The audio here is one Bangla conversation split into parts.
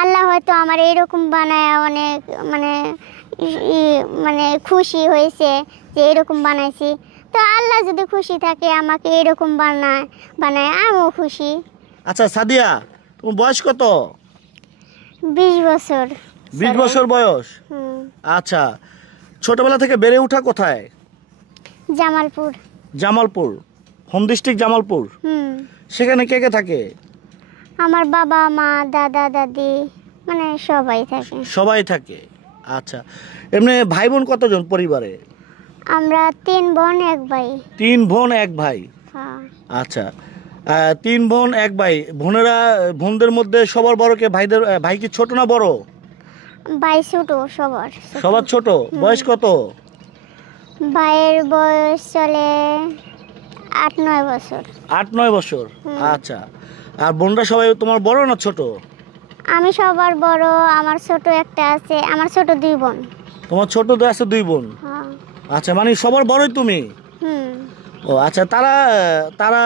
আল্লাহ হয়তো আমার এরকম বানায় অনেক মানে মানে খুশি হয়েছে যে এরকম বানাইছি। তো আল্লাহ যদি খুশি থাকে আমাকে এরকম বানায় আমিও খুশি। আচ্ছা সাদিয়া, তোমার বয়স কত? 20 বছর। 20 বছর বয়স। আচ্ছা, ছোটবেলা থেকে বেড়ে ওঠা কোথায়? জামালপুর। Jamalpur, home district Jamalpur. সেখানে কে কে থাকে? আমার বাবা মা দাদা দাদি মানে সবাই থাকে। সবাই থাকে। আচ্ছা, এমনি ভাই বোন কতজন পরিবারে? আমরা 3 বোন 1 ভাই। 3 বোন 1 ভাই। হ্যাঁ। আচ্ছা, 3 বোন 1 ভাই। বোনদের মধ্যে সবার বড় কে? ভাই কি ছোট না বড়? ভাই ছোট, সবার ছোট। বয়স কত? ভাইয়ের বয়স চলে 8-9 বছর। 8-9 বছর। আচ্ছা, আর বোনরা সবাই তোমার বড় না ছোট? আমি সবার বড়, আমার ছোট একটা আছে, আমার ছোট 2 বোন। তোমার ছোট আছে 2 বোন। হ্যাঁ। আচ্ছা, মানে সবার বড়ই তুমি? ও আচ্ছা, তারা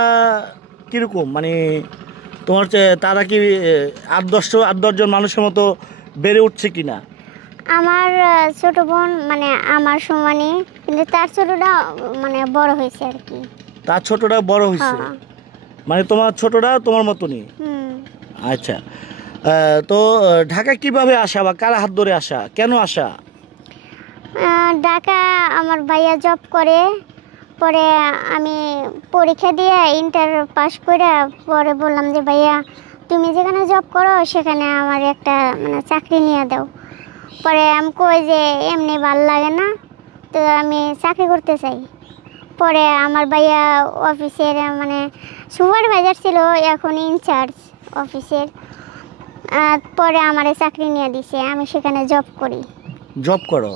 কিরকম, মানে তোমার তারা কি 8-10 জন মানুষের মতো বেড়ে উঠছে কিনা? আমার ছোট বোন মানে আমার সমানই, কিন্তু তার ছোটটা মানে বড় হয়েছে আর কি। তার ছোটটা বড় হয়েছে, মানে তোমার ছোটটা তোমার মতনই। আচ্ছা, তো ঢাকা কিভাবে আসা বা কার হাত ধরে আসা, কেন আসা? ঢাকা আমার ভাইয়া জব করে, পরে আমি পরীক্ষা দিয়ে ইন্টার পাস করে পরে বললাম যে ভাইয়া তুমি যেখানে জব করো সেখানে আমার একটা মানে চাকরি নিয়ে দাও। পরে আমি কই যে এমনি ভালো লাগে না, তো আমি চাকরি করতে চাই। পরে আমার ভাইয়া অফিসের মানে সুপারভাইজার ছিল, এখন ইনচার্জ অফিসের। পরে আমার চাকরি নিয়ে দিছে, আমি সেখানে জব করি। জব করো?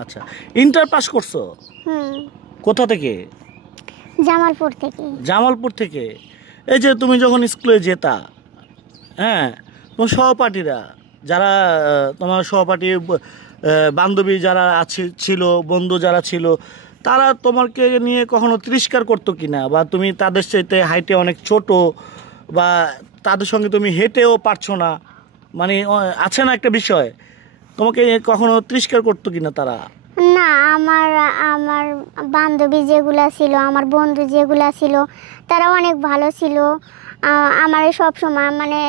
আচ্ছা, ইন্টার পাস করছো? কোথা থেকে? জামালপুর থেকে। জামালপুর থেকে। এই যে তুমি যখন স্কুলে যেতা, হ্যাঁ, তোমার সহপাঠীরা যারা, তোমার সহপাঠী বান্ধবী যারা ছিল, বন্ধু যারা ছিল, তারা তোমাকে নিয়ে কখনো তিরস্কার করতো কিনা, বা তুমি তাদের সাথে হাইটে অনেক ছোট, বা তাদের সঙ্গে তুমি হেঁটেও পারছো না, মানে আছে না একটা বিষয়, তোমাকে কখনো তিরস্কার করতো কিনা তারা? না, আমার বান্ধবী যেগুলা ছিল, আমার বন্ধু যেগুলা ছিল, তারা অনেক ভালো ছিল। আমার সব সময় মানে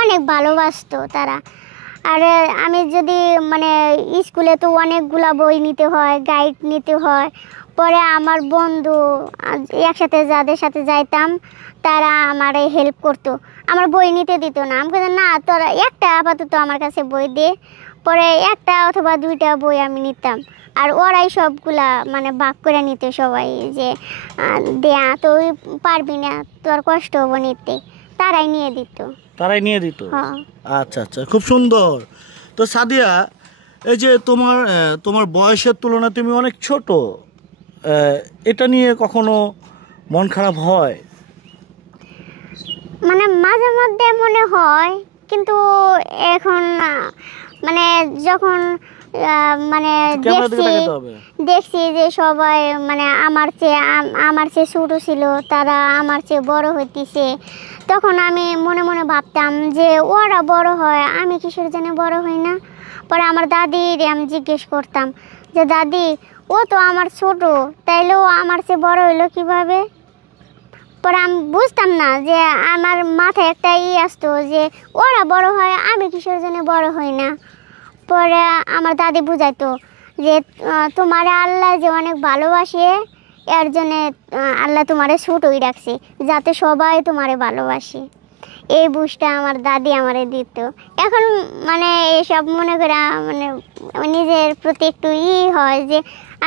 অনেক ভালোবাসতো তারা। আর আমি যদি মানে স্কুলে তো অনেকগুলা বই নিতে হয়, গাইড নিতে হয়। পরে আমার বন্ধু একসাথে যাদের সাথে যাইতাম তারা আমার হেল্প করতো, আমার বই নিতে দিত না। আমি বলতাম না, তোরা একটা আপাতত আমার কাছে বই দে। পরে 1টা অথবা 2টা বই আমি নিতাম, আর ওরাই সবগুলা মানে ভাগ করে নিতে সবাই, যে দেয়া তুই পারবি না, তোর কষ্ট হবো নিতে, তারাই নিয়ে দিত। আচ্ছা আচ্ছা, খুব সুন্দর। তো সাদিয়া, এই যে তোমার বয়সের তুলনায় তুমি অনেক ছোট, এটা নিয়ে কখনো মন খারাপ হয়? মানে মাঝে মধ্যে মনে হয়, কিন্তু এখন মানে যখন মানে দেখছি যে সবাই মানে আমার চেয়ে ছোট ছিল, তারা আমার চেয়ে বড় হইতেছে, তখন আমি মনে মনে ভাবতাম যে ওরা বড় হয়, আমি কিসের জন্য বড় হই না। পরে আমার দাদির আমি জিজ্ঞেস করতাম যে দাদি, ও তো আমার ছোট, তাইলে ও আমার চেয়ে বড় হইলো কিভাবে? পরে আমি বুঝতাম না, যে আমার মাথায় একটা আসতো যে ওরা বড় হয়, আমি কিসের জন্য বড় হই না। পরে আমার দাদি বুঝাইতো যে তোমার আল্লাহ যে অনেক ভালোবাসে, এর জন্যে আল্লাহ তোমারে ছোটই রাখছে, যাতে সবাই তোমারে ভালোবাসে। এই বুঝটা আমার দাদি আমারে দিত। এখন মানে এসব মনে করে মানে নিজের প্রতি একটু হয় যে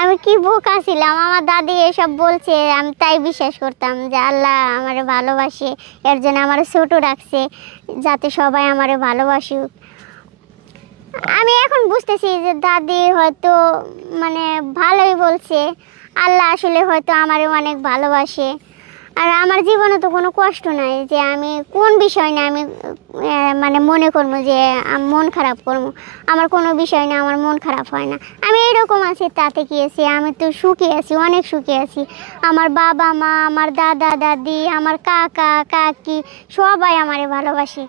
আমি কি বোকা ছিলাম, আমার দাদি এসব বলছে, আমি তাই বিশ্বাস করতাম যে আল্লাহ আমারে ভালোবাসে, এর জন্য আমারে ছোট রাখছে, যাতে সবাই আমারে ভালোবাসুক। আমি এখন বুঝতেছি যে দাদি হয়তো মানে ভালোই বলছে, আল্লাহ আসলে হয়তো আমারে অনেক ভালোবাসে। আর আমার জীবনে তো কোনো কষ্ট নাই যে আমি কোন বিষয় না আমি মানে মনে করবো যে মন খারাপ করবো, আমার কোনো বিষয় না আমার মন খারাপ হয় না। আমি এরকম আছি তাতে কি আছে, আমি তো সুখী আছি, অনেক সুখী আছি। আমার বাবা মা, আমার দাদা দাদি, আমার কাকা কাকি সবাই আমারে ভালোবাসে।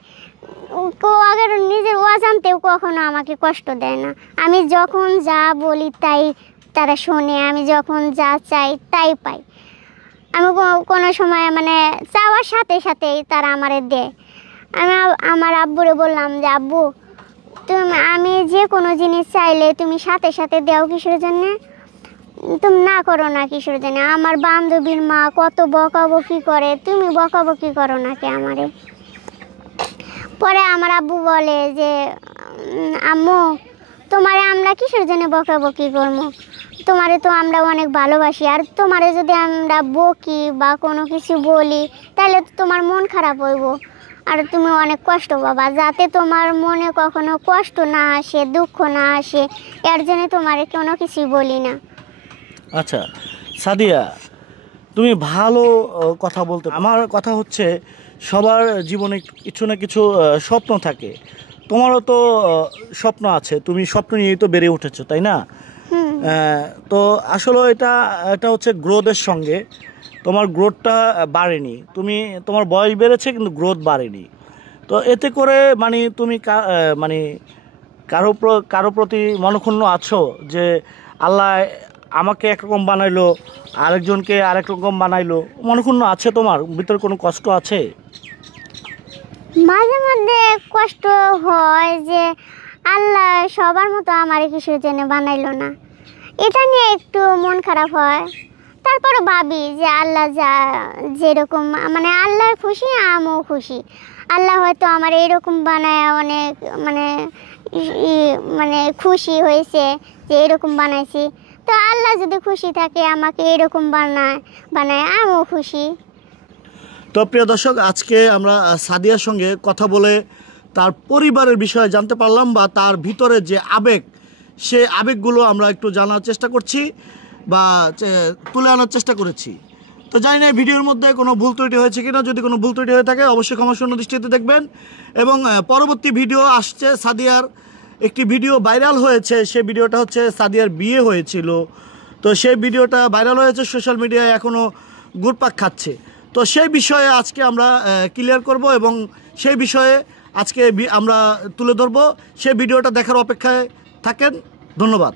কেউ আগে নিজের অজান্তেও কখনো আমাকে কষ্ট দেয় না। আমি যখন যা বলি তাই তারা শোনে, আমি যখন যা চাই তাই পাই। আমি কোনো সময় মানে চাওয়ার সাথে সাথেই তারা আমারে দেয়। আমি আমার আব্বুরে বললাম যে আব্বু আমি যে কোনো জিনিস চাইলে তুমি সাথে সাথে দাও কিসের জন্যে, তুমি না করো না কিসের জন্য? আমার বান্ধবীর মা কত বকাবকি করে, তুমি বকাবকি করো নাকি আমারে? পরে আমার আব্বু বলে যে আম্মু তোমারে আমরা কিসের জন্য বকাবকি করবো, তোমারে তো আমরা অনেক ভালোবাসি, আর তোমারে যদি আমরা বকি বা কোনো কিছু বলি তাহলে তো তোমার মন খারাপ হইব, আর তুমি অনেক কষ্ট পাবা। যাতে তোমার মনে কখনো কষ্ট না আসে, দুঃখ না আসে, এর জন্য তোমারে কোনো কিছু বলি না। আচ্ছা সাদিয়া, তুমি ভালো কথা বলতে। আমার কথা হচ্ছে সবার জীবনে কিছু না কিছু স্বপ্ন থাকে, তোমারও তো স্বপ্ন আছে, তুমি স্বপ্ন নিয়েই তো বেড়ে উঠেছো, তাই না? তো আসলে এটা হচ্ছে গ্রোথের সঙ্গে, তোমার গ্রোথটা বাড়েনি, তোমার বয়স বেড়েছে কিন্তু গ্রোথ বাড়েনি। তো এতে করে মানে তুমি মানে কারো প্রতি মনক্ষুণ্ণ আছো যে আল্লাহ আমাকে একরকম বানাইলো, আরেকজনকে আরেক রকম বানাইলো, মনক্ষুণ্ণ আছে? তোমার ভিতরে কোনো কষ্ট আছে? মাঝে মধ্যে কষ্ট হয় যে আল্লাহ সবার মতো আমার কিসের জন্য বানাইলো না, এটা নিয়ে একটু মন খারাপ হয়। তারপরে ভাবি যে আল্লাহ যেরকম মানে আল্লাহ খুশি আমিও খুশি, আল্লাহ হয়তো আমার এরকম বানায় অনেক মানে মানে খুশি হয়েছে যে এরকম বানাইছি। তো আল্লাহ যদি খুশি থাকে আমাকে এরকম বানায় আমিও খুশি। তো প্রিয় দর্শক, আজকে আমরা সাদিয়ার সঙ্গে কথা বলে তার পরিবারের বিষয়ে জানতে পারলাম, বা তার ভিতরে যে আবেগ, সে আবেগগুলো আমরা একটু জানার চেষ্টা করছি বা তুলে আনার চেষ্টা করেছি। তো জানি না ভিডিওর মধ্যে কোনো ভুল ত্রুটি হয়েছে কিনা, যদি কোনো ভুল ত্রুটি হয়ে থাকে অবশ্যই ক্ষমাশূন্য দৃষ্টিতে দেখবেন। এবং পরবর্তী ভিডিও আসছে, সাদিয়ার একটি ভিডিও ভাইরাল হয়েছে, সেই ভিডিওটা হচ্ছে সাদিয়ার বিয়ে হয়েছিল, তো সেই ভিডিওটা ভাইরাল হয়েছে সোশ্যাল মিডিয়ায়, এখনও ঘুরপাক খাচ্ছে। তো সেই বিষয়ে আজকে আমরা ক্লিয়ার করব এবং সেই বিষয়ে আজকে আমরা তুলে ধরবো। সেই ভিডিওটা দেখার অপেক্ষায় থাকেন। ধন্যবাদ।